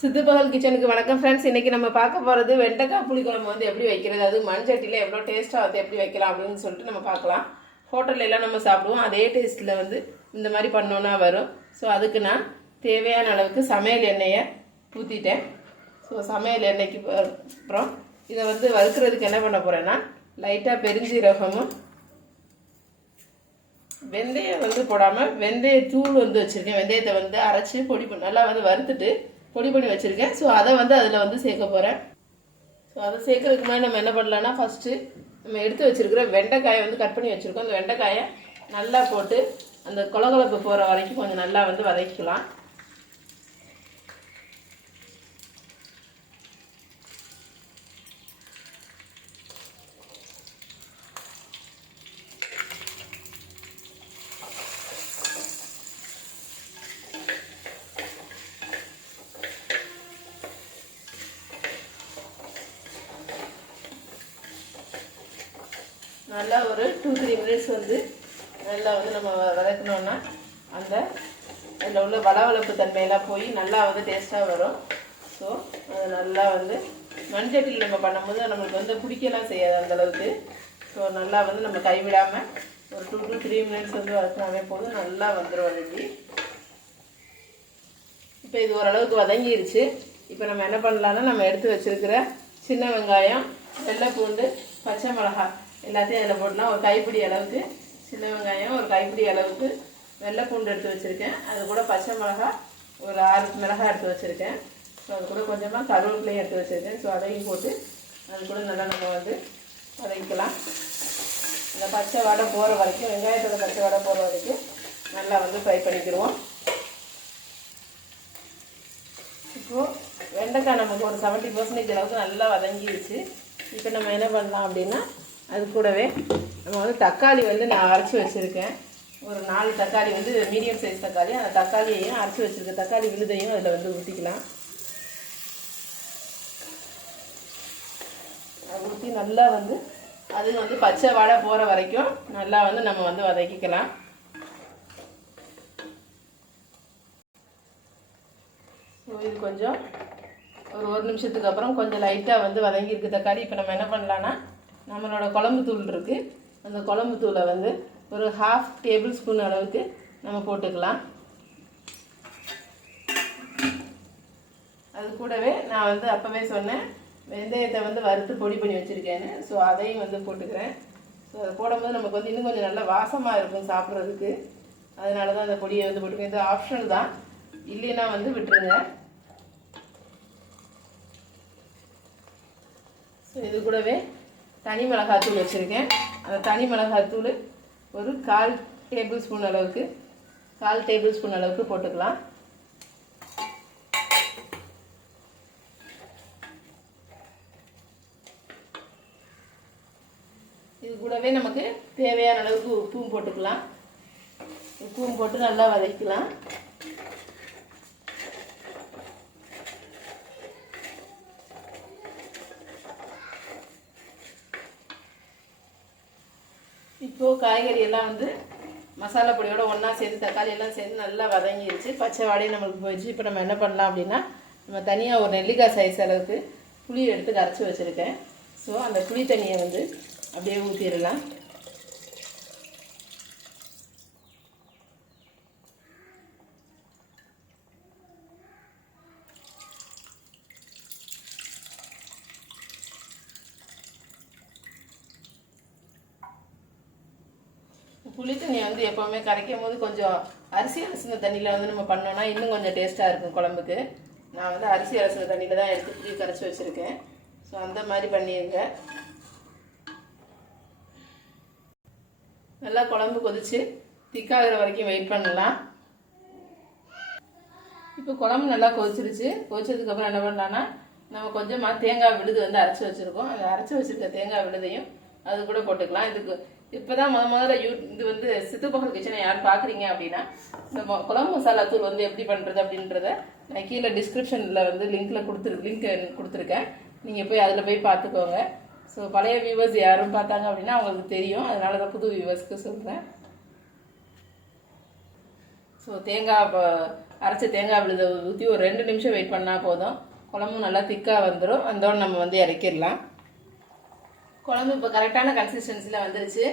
சித்துப்பகல் கிச்சனுக்கு வணக்கம் ஃப்ரெண்ட்ஸ். இன்றைக்கி நம்ம பார்க்க போகிறது வெண்டைக்காய் புளிக்குழம்பு வந்து எப்படி வைக்கிறது, அது மண்சட்டியில் எவ்வளோ டேஸ்ட்டாக வந்து எப்படி வைக்கலாம் அப்படின்னு சொல்லிட்டு நம்ம பார்க்கலாம். ஹோட்டலில் எல்லாம் நம்ம சாப்பிடுவோம், அதே டேஸ்ட்டில் வந்து இந்த மாதிரி பண்ணோன்னா வரும். ஸோ அதுக்கு நான் தேவையான அளவுக்கு சமையல் எண்ணெயை ஊற்றிட்டேன். ஸோ சமையல் எண்ணெய்க்கு அப்புறம் இதை வந்து வறுக்கிறதுக்கு என்ன பண்ண போகிறேன்னா, லைட்டாக பெருஞ்சீரகமும் வெந்தயம் வந்து போடாமல் வெந்தயத்தூள் வந்து வச்சுருக்கேன். வெந்தயத்தை வந்து அரைச்சி பொடி நல்லா வந்து வறுத்துட்டு பொடி பண்ணி வச்சுருக்கேன். ஸோ அதை வந்து அதில் வந்து சேர்க்க போகிறேன். ஸோ அதை சேர்க்கறதுக்கு முன்னாடி நம்ம என்ன பண்ணலான்னா, ஃபஸ்ட்டு நம்ம எடுத்து வச்சுருக்கிற வெண்டைக்காயை வந்து கட் பண்ணி வச்சுருக்கோம். அந்த வெண்டைக்காயை நல்லா போட்டு அந்த கொலகொலப்பு போகிற வரைக்கும் கொஞ்சம் நல்லா வந்து வதக்கிக்கலாம். நல்லா ஒரு 2-3 மினிட்ஸ் வந்து நல்லா வந்து நம்ம வதக்கணுன்னா அந்த அதில் உள்ள வளவளப்பு தன்மையெல்லாம் போய் நல்லா வந்து டேஸ்ட்டாக வரும். ஸோ அது நல்லா வந்து மண்சட்டியில் நம்ம பண்ணும்போது நம்மளுக்கு வந்து பிடிக்கலாம் செய்யாது அந்தளவுக்கு. ஸோ நல்லா வந்து நம்ம கைவிடாமல் ஒரு 2-3 மினிட்ஸ் வந்து வதக்கினாவே போதும், நல்லா வந்துடும் வதங்கி. இப்போ இது ஓரளவுக்கு வதங்கிருச்சு. இப்போ நம்ம என்ன பண்ணலான்னா, நம்ம எடுத்து வச்சுருக்கிற சின்ன வெங்காயம், வெள்ளை பூண்டு, பச்சை மிளகாய் எல்லாத்தையும் அதில் போடலாம். ஒரு கைப்பிடி அளவுக்கு சின்ன வெங்காயம், ஒரு கைப்பிடி அளவுக்கு வெள்ளை பூண்டு எடுத்து வச்சுருக்கேன். அது கூட பச்சை மிளகாய் ஒரு 6 மிளகாய் எடுத்து வச்சுருக்கேன். ஸோ அது கூட கொஞ்சமாக கருவேப்பிலையும் எடுத்து வச்சுருக்கேன். ஸோ அதையும் போட்டு அது கூட நல்லா நம்ம வந்து வதக்கிக்கலாம். அந்த பச்சை வாடை போகிற வரைக்கும், வெங்காயத்தோட பச்சை வாடை போகிற வரைக்கும் நல்லா வந்து ஃப்ரை பண்ணிக்கிடுவோம். இப்போது வெண்டைக்காய் நமக்கு ஒரு 70% அளவுக்கு நல்லா வதங்கிடுச்சு. இப்போ நம்ம என்ன பண்ணலாம் அப்படின்னா, அது கூடவே நம்ம வந்து தக்காளி வந்து நான் அரைச்சி வச்சுருக்கேன். ஒரு 4 தக்காளி வந்து மீடியம் சைஸ் தக்காளி, அந்த தக்காளியையும் அரைச்சி வச்சுருக்கேன். தக்காளி விழுதையும் அதில் வந்து ஊற்றிக்கலாம். அதை ஊற்றி நல்லா வந்து அது வந்து பச்சை வாடை போகிற வரைக்கும் நல்லா வந்து நம்ம வந்து வதக்கிக்கலாம். ஸோ இது கொஞ்சம் ஒரு நிமிஷத்துக்கு அப்புறம் கொஞ்சம் லைட்டாக வந்து வதங்கியிருக்கு தக்காளி. இப்போ நம்ம என்ன பண்ணலான்னா, நம்மளோட குழம்பு தூள் இருக்குது, அந்த குழம்பு தூளை வந்து ஒரு 1/2 டேபிள் ஸ்பூன் அளவுக்கு நம்ம போட்டுக்கலாம். அது கூடவே நான் வந்து அப்போவே சொன்னேன், வெந்தயத்தை வந்து வறுத்து பொடி பண்ணி வச்சுருக்கேன்னு. ஸோ அதையும் வந்து போட்டுக்கிறேன். ஸோ அதை போடும்போது நமக்கு வந்து இன்னும் கொஞ்சம் நல்லா வாசமாக இருக்கும் சாப்பிட்றதுக்கு. அதனால தான் அந்த பொடியை வந்து போட்டுக்கிறேன். இது ஆப்ஷன் தான், இல்லைன்னா வந்து விட்டுருங்க. ஸோ இது கூடவே தனி மிளகாத்தூள் வச்சுருக்கேன். அந்த தனி மிளகாத்தூள் ஒரு 1/4 டேபிள் ஸ்பூன் அளவுக்கு, 1/4 டேபிள் ஸ்பூன் அளவுக்கு போட்டுக்கலாம். இது கூடவே நமக்கு தேவையான அளவுக்கு உப்பும் போட்டுக்கலாம். உப்பும் போட்டு நல்லா வதக்கலாம். இப்போது காய்கறி எல்லாம் வந்து மசாலா பொடியோட ஒன்றா சேர்த்து தக்காளி எல்லாம் சேர்த்து நல்லா வதங்கிடுச்சு. பச்சை வாடையும் நம்மளுக்கு போயிடுச்சு. இப்போ நம்ம என்ன பண்ணலாம் அப்படின்னா, நம்ம தனியாக ஒரு நெல்லிக்காய் சைஸ் அளவுக்கு புளி எடுத்து கரைச்சி வச்சுருக்கேன். ஸோ அந்த புளி தண்ணியை வந்து அப்படியே ஊற்றிடலாம். புளி தண்ணியை வந்து எப்போவுமே கரைக்கும் போது கொஞ்சம் அரிசி அலசின தண்ணியில் வந்து நம்ம பண்ணோன்னா இன்னும் கொஞ்சம் டேஸ்ட்டாக இருக்கும் குழம்புக்கு. நான் வந்து அரிசி அலசின தண்ணியில் தான் எடுத்து புளி கரைச்சி வச்சுருக்கேன். ஸோ அந்த மாதிரி பண்ணிடுங்க. நல்லா குழம்பு கொதித்து திக்காகிற வரைக்கும் வெயிட் பண்ணலாம். இப்போ குழம்பு நல்லா கொதிச்சிருச்சு. கொதிச்சதுக்கப்புறம் என்ன பண்ணலான்னா, நம்ம கொஞ்சமாக தேங்காய் விழுது வந்து அரைச்சி வச்சுருக்கோம். அந்த அரைச்சி வச்சுருக்க தேங்காய் விழுதையும் அது கூட போட்டுக்கலாம். இதுக்கு இப்போ தான் முதல்ல இது வந்து சித்துப்பகல் கிச்சனை யார் பார்க்குறீங்க அப்படின்னா, இந்த குழம்பு மசாலா தூள் வந்து எப்படி பண்ணுறது அப்படின்றத நான் கீழே டிஸ்கிரிப்ஷனில் வந்து லிங்க் கொடுத்துருக்கேன். நீங்கள் போய் அதில் போய் பார்த்துக்கோங்க. ஸோ பழைய வியூவர்ஸ் யாரும் பார்த்தாங்க அப்படின்னா அவங்களுக்கு தெரியும், அதனால தான் புது வியூவர்ஸ்க்கு சொல்கிறேன். ஸோ தேங்காய் அரைச்ச தேங்காய் விழுத ஊற்றி ஒரு 2 நிமிஷம் வெயிட் பண்ணால் போதும். குழம்பு நல்லா திக்காக வந்துடும். வந்தோட நம்ம வந்து இறக்கிடலாம். குழம்பு இப்போ கரெக்டான கன்சிஸ்டன்சியில் வந்துருச்சு.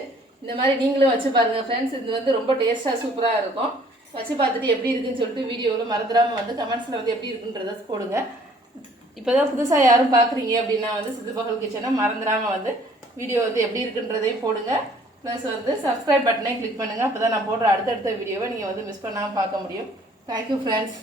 இந்த மாதிரி நீங்களும் வச்சு பாருங்கள் ஃப்ரெண்ட்ஸ். இது வந்து ரொம்ப டேஸ்ட்டாக சூப்பராக இருக்கும். வச்சு பார்த்துட்டு எப்படி இருக்குன்னு சொல்லிட்டு வீடியோவில் மறந்துடாமல் வந்து கமெண்ட்ஸில் வந்து எப்படி இருக்குன்றத போடுங்க. இப்போ தான் புதுசாக யாரும் பார்க்குறீங்க அப்படின்னா வந்து சித்துப்பகல் கிச்சனை மறந்துடாமல் வந்து வீடியோ வந்து எப்படி இருக்குன்றதையும் போடுங்க. ப்ளஸ் வந்து சப்ஸ்கிரைப் பட்டனை கிளிக் பண்ணுங்கள். அப்போ தான் நான் போடுற அடுத்தடுத்த வீடியோவை நீங்கள் வந்து மிஸ் பண்ணாமல் பார்க்க முடியும். Thank you friends.